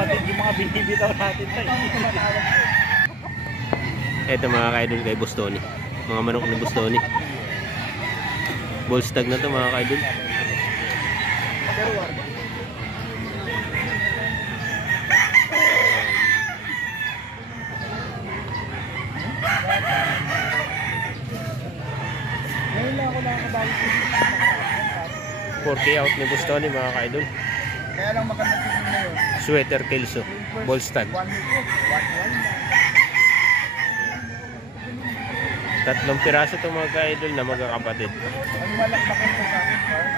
magkakapatid yung mga binibitaw natin tayo. Ito mga ka-idol kay Bostoni. Mga manok ni Bostoni. Bullstag na to mga ka-idol. Ngayon lang ako nakakabawi sa 4K out ni Bostoni mga ka-idol. kaya lang maganda tingin na yun. Sweater Kelso. Bullstag. 1 week ko. 3 piraso itong mga ka-idol na magkakapatid. Ang malakbakan ko sa akin, sir.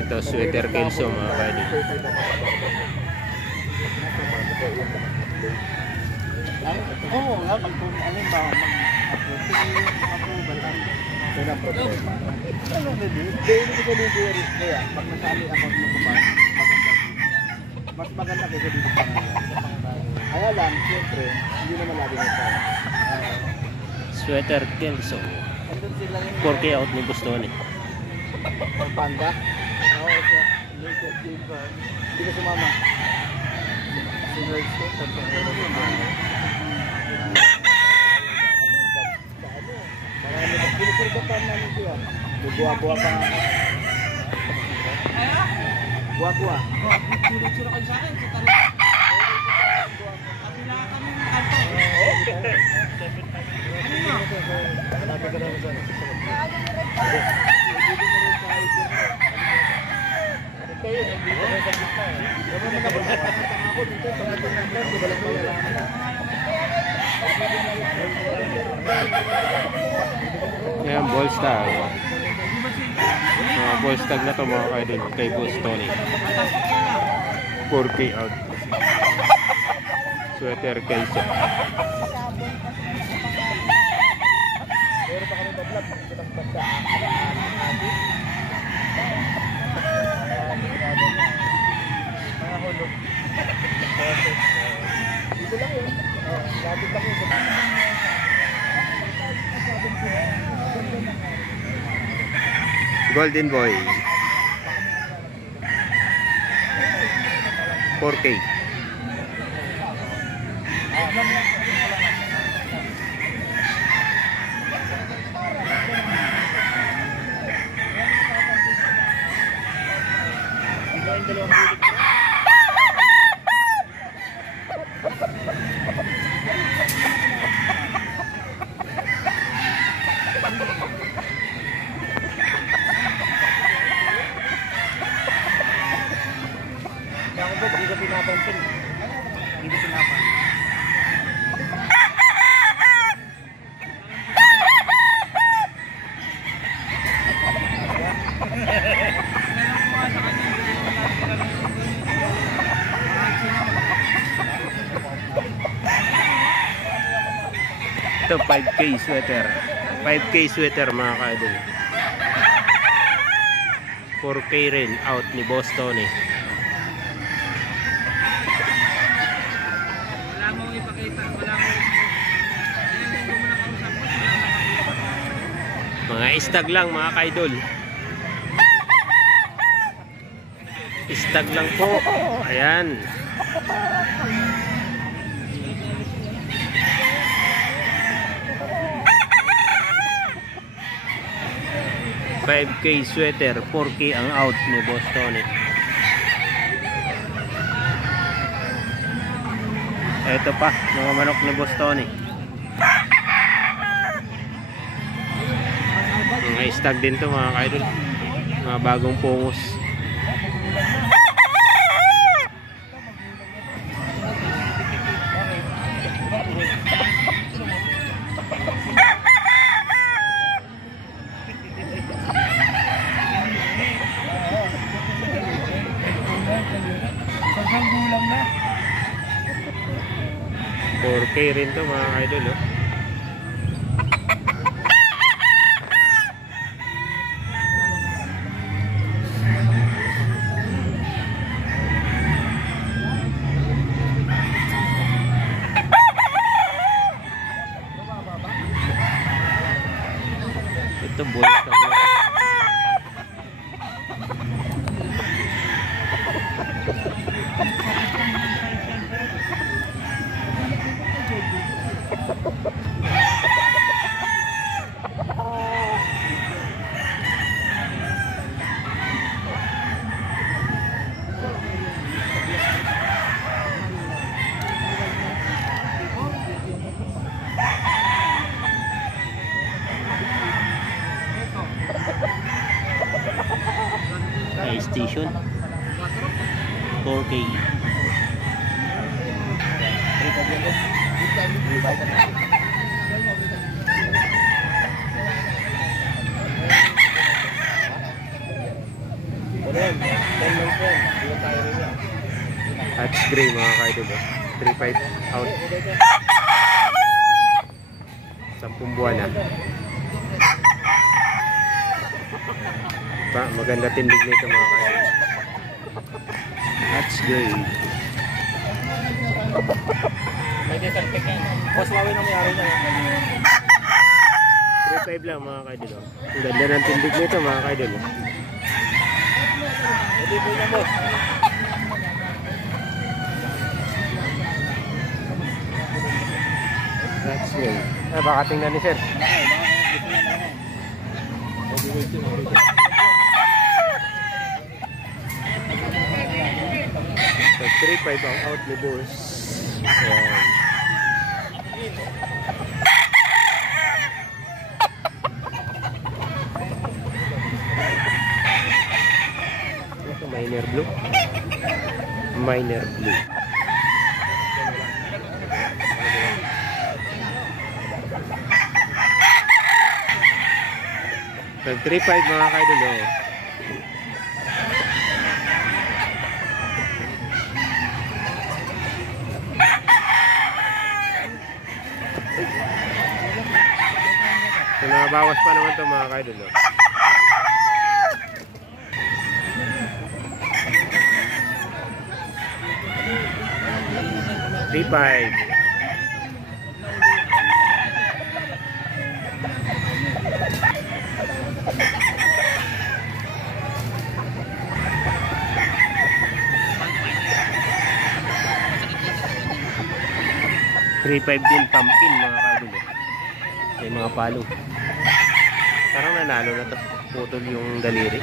Ito Sweater Kelso mga ka-idol. Oo nga, kung alin ba, mag-approve lang. Kaya problema. Ano na din? Hindi ko din kaya pag nasali ako mo kumain, maganda. Mas maganda kaysa dito sa kaya lang, siyempre, hindi naman lagi na tayo. Sweater Kelso. 4K out ni Bostoni. Panda? Oo, siya. Hindi ka sumama. Singers ko, marami na pinupurgatan namin siya. Buwa-buwa pa nga. Buwa-buwa. Sino kayo sa akin? Sa tarik. Kapila kami ng kanto. Ano na? Hanapin ka namin sa ano. Kayo, nandito na sa gitna. Gawin mo na ba? Ako dito, pangatong ng vlog, balang malalaman. Ayan, Bullstag. Bullstag na ito mga ka-idol kay Bostoni. 4K out. Sweater Kelso. Meron pa kami ba-vlog? Kitang banda. Mga hulog. Dito lang yun. Lapit lang yun. Golden Boy. 4K. Hindi ka pinapansin. Hindi ka pinapansin. Ito 5K sweater. 5K sweater mga ka-idol. 4K rin out ni Bostoni. Wala mong ipakita. Wala mong Mga istag lang mga ka-idol. Istag lang po. Ayan. $5K sweater, 4K ang out ni Bostoni. Ito pa, mga manok ni Bostoni. Mga istag din to mga ka-idol. Mga bagong pungos. Sagang gulang na. 4K rin to mga ka-idol oh. buhay ka boss. Station 4K. Hatch gray mga kaidol, 3.5 out. 10 buwan na. Maganda tindig nito mga kaidol. Hatch gray. May desertic yan. Boss, mawin ang mayari niya. 3.5 lang mga kaidol. Ang ganda ng tindig nito mga kaidol. Hindi po niya, boss. Hatch gray. Baka tingnan ni sir. So 3.5 ang out ni boss. Ayan. Ito minor blue. Minor blue. So 3.5 mga kaidol. So nabawas pa naman ito mga kaidol. 3.5. $3.5 din pumpkin mga kaidol. May mga palo. Parang nanalo na to. Putol yung daliri.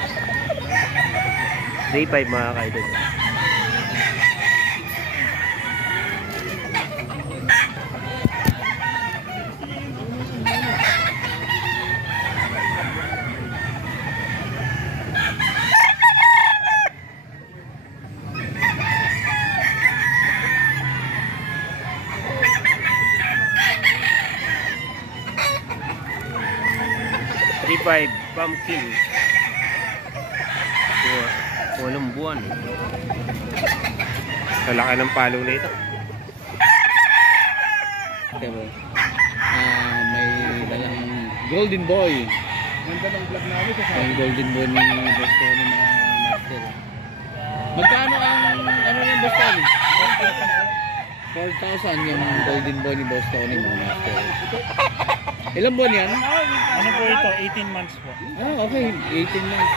3.5 mga kaidol. Pumpkin. Walang buwan. Kalaki ng palo na ito. May dalang golden boy. Ganda ng vlog namin kasi. Ang golden boy ni Boss Tony na master. Magkano ang ano yung Boss Tony? 4,000 yung golden boy ni Boss Tony mga master. Ilang buwan yan? Ano po ito? 18 months po. Ah, okay. 18 months.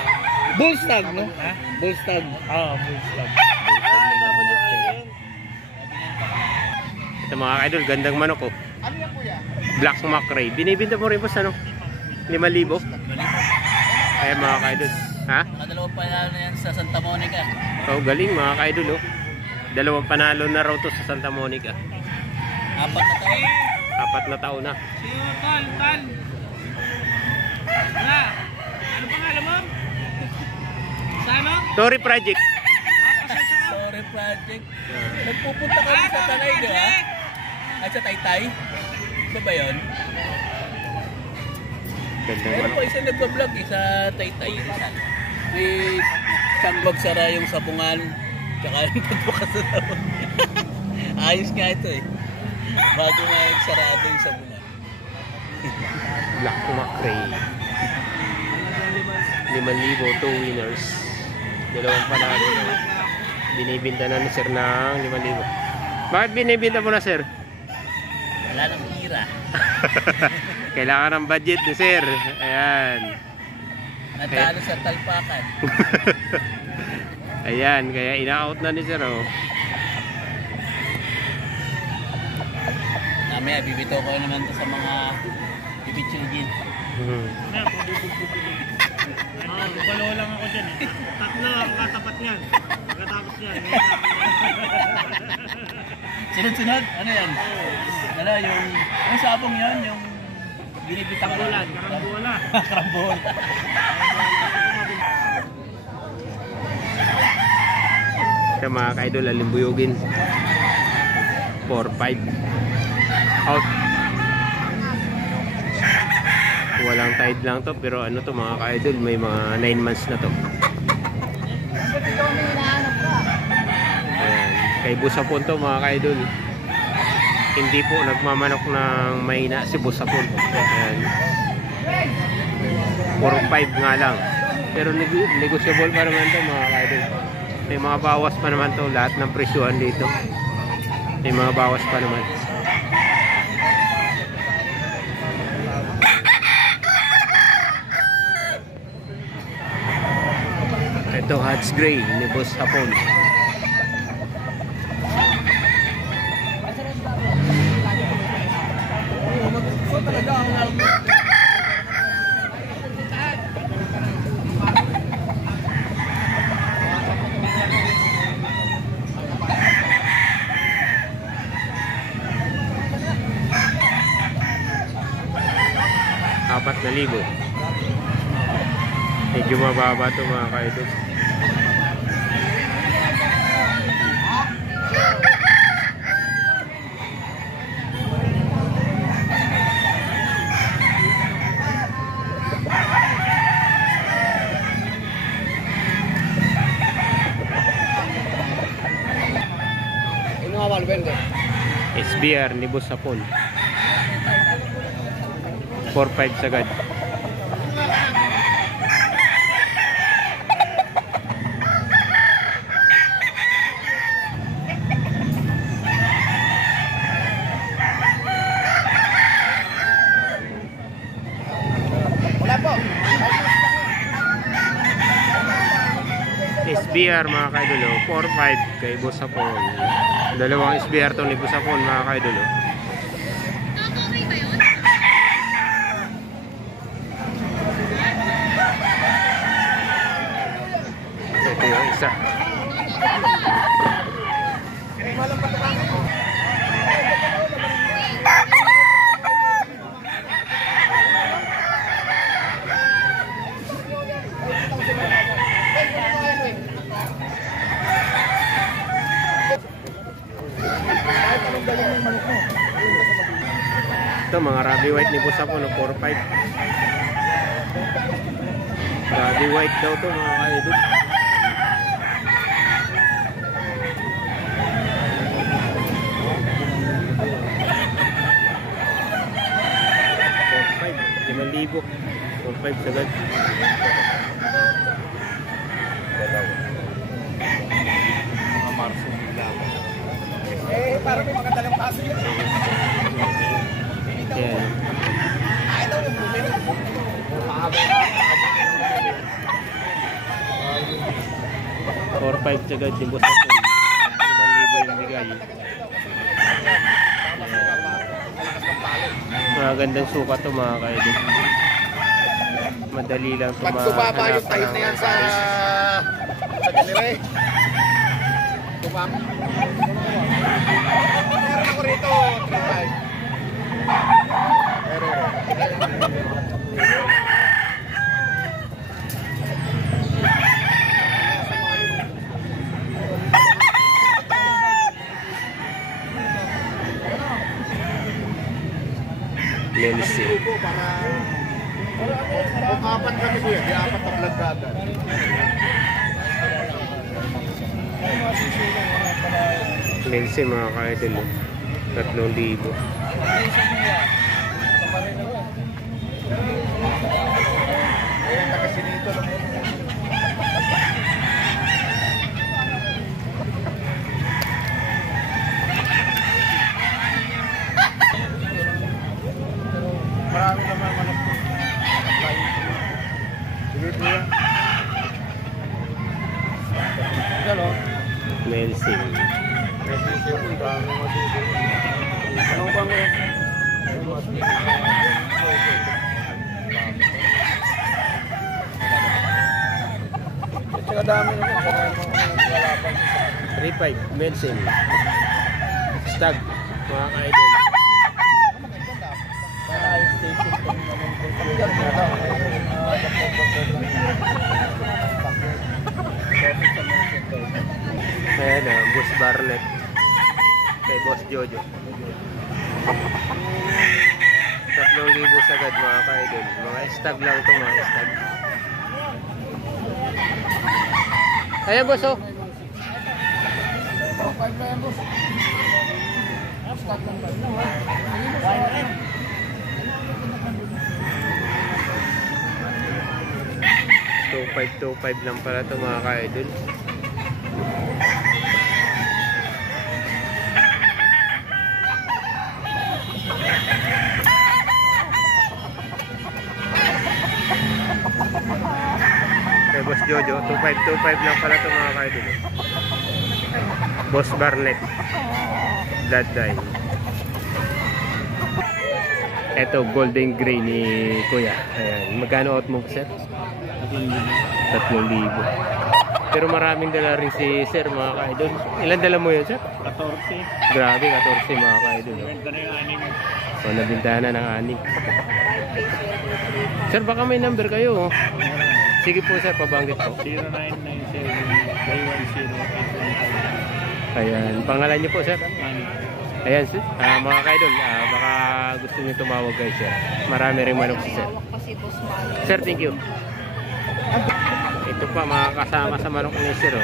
Bull stag, no? Ha? Bull stag. Oo, full slug. Ito mga kaidol, gandang manok oh. Ano yan kuya? Black Macrae. Binibinta mo rin po sa ano? 5,000. Ayan mga kaidol. Ha? Nakadalawa pa na yan sa Santa Monica. Oh, galing mga kaidol oh. 2 panalo na raw to sa Santa Monica. 4 na tayo. 4 na taon na. Tal. Wala. Ano pangalan mo? Sa ano? Story Project. Sorry, project. Nagpupunta kami sa Tanay, di ba? At sa Taytay. Ito ba yun? Gandang Meron manok. po isa nagpa-vlog sa Taytay. May sandbag sara yung sabungan. Tsaka yung pagbukas na sabungan. Ayos nga ito eh. Bago nga yung sarado yung sabungan. Black Macrae. 5,000, 2 winners. 2 panalo na. Binibinta na ni sir ng 5,000. Bakit binibinta mo na sir? Wala nang hira. Kailangan ng budget ni sir. Ayan. Natalo sa talpakan. Ayan, kaya ina-out na ni Sir, oh. Mamaya, bibito ko naman to sa mga pipitsugin. Bubalo lang ako dyan eh. Tatlo ang katapat niyan. Pagkatapos niyan. Sunod-sunod? Ano yan? Ano yung sabong yan? Yung binibitang Karambulan, karambulan. Karambulan. Kaya mga ka-idol, alimbuyugin. 4-5. Out. Walang tide lang to, pero ano to mga ka-idol, may mga 9 months na to. Ayan. Kay Busapon to mga ka-idol. Hindi po nagmamanok ng mahina si Busapon. Ayan. 4-5 nga lang. Pero negotiable pa naman to mga ka-idol. May mga bawas pa naman to, lahat ng presyuhan dito. May mga bawas pa naman. Ito Hats Gray ni Boss Hapon. Apat na libo. Medyo mababa ito mga ka-idol. SBR ni Boss Hapon. 4-5 sagad. Wala po. SBR mga kaidolo, 4-5 kay Boss Hapon. Dalawang SBR to ni Boss Hapon mga kaidolo. Ito yung isa. Ito mga Rabi White ni Boss Hapon, 4-5. Rabi White daw to mga kaidol. Libo 4-5 sagad. Mga Marso lang. Parang may makadalang paso yun. Ayan. Ito yung bumili. Mahaba. 4-5 sagad yung Boss Hapon. 5,000 yung bigay. Magandang sukat to mga kaidol. Madali lang ito Pag sumaba yung tayo na yan sa ganila eh. Sumaba. Meron ako rito. Lensi. Kung apat kami kuya, di apat na vlog kada. Lensi mga kaidol. 3,000. Ayan, nakasinito lang. Marami naman manok. Sige kuya. madami naman. Wala pa. 3.5 Melsin. Stag, mga ka-idol. Ayan na, Boss Barnet. Kay Boss Jojo. 3,000 agad mga ka-idol. Mga stag lang ito, mga stag. Ayan boss oh. $2,525 lang pala ito mga ka-idol. Kay Boss Jojo, 2,525 lang pala ito mga ka-idol. Boss Barnet, Blood Dye. Ito, golden gray ni Kuya. Ayan. Magkano out mo sir? 3,000. Pero maraming dala rin si sir mga ka-idol. Ilan dala mo yun sir? 14. Grabe, 14 mga ka-idol. Benta na yung aning. So, nabintana ng aning. Sir, baka may number kayo. Oh. Sige po sir, pabanggit po. 0997-310-815. Ayan, pangalan niyo po sir? Ayan sir, mga ka-idol, baka gusto niyo tumawag guys sir. Marami rin manok si sir. Sir, thank you. Ito pa mga kasama sa manok ni sir. Oh.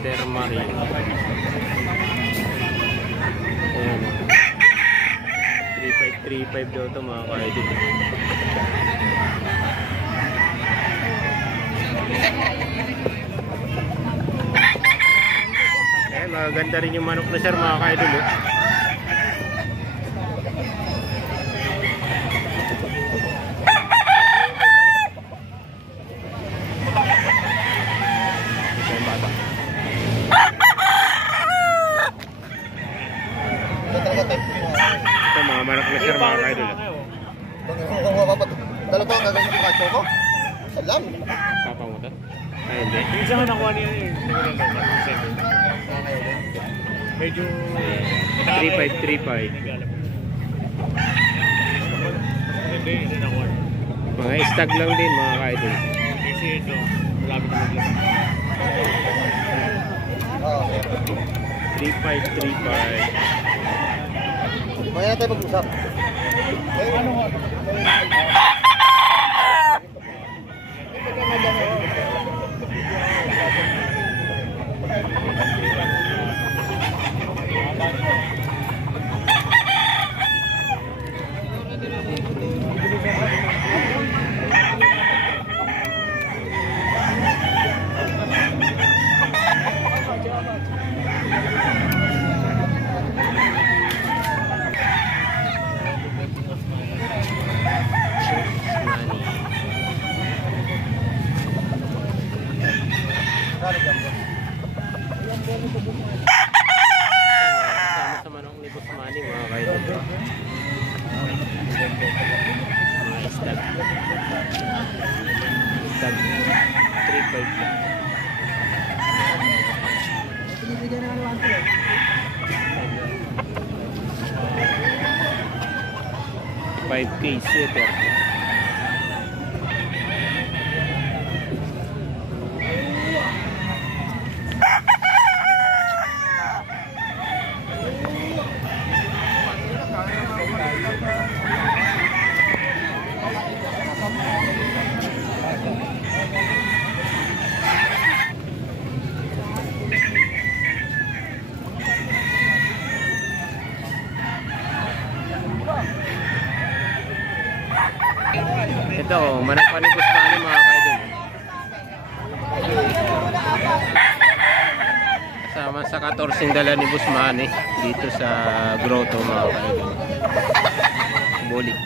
Sir Marie. Ayan. 3,535 daw ito mga ka-idol. Eh, maganda rin yung manok na sir mga ka-idol. Eh. Ito mga manok na sir mga ka-idol. Dalawa ang gagawin ko kacho ko? Salam. Papa mo to? Ay hindi. Yung isa ko nakuha niya yun. Medyo 3,535. hindi nakuha. Mga stag lang din mga ka-idol. Kasi ito, malapit na maglabas. 3,535. Maya tayo mag-usap. Ano nga? Sama sa manok ni Boss Manny mga ka-idol. Mga stag. Stag 3,500 lang. $5K sweater. Ito, manok pa ni Boss Manny mga ka-idol. Kasama sa 14 dala ni Boss Manny dito sa grotto mga ka-idol. Bulik.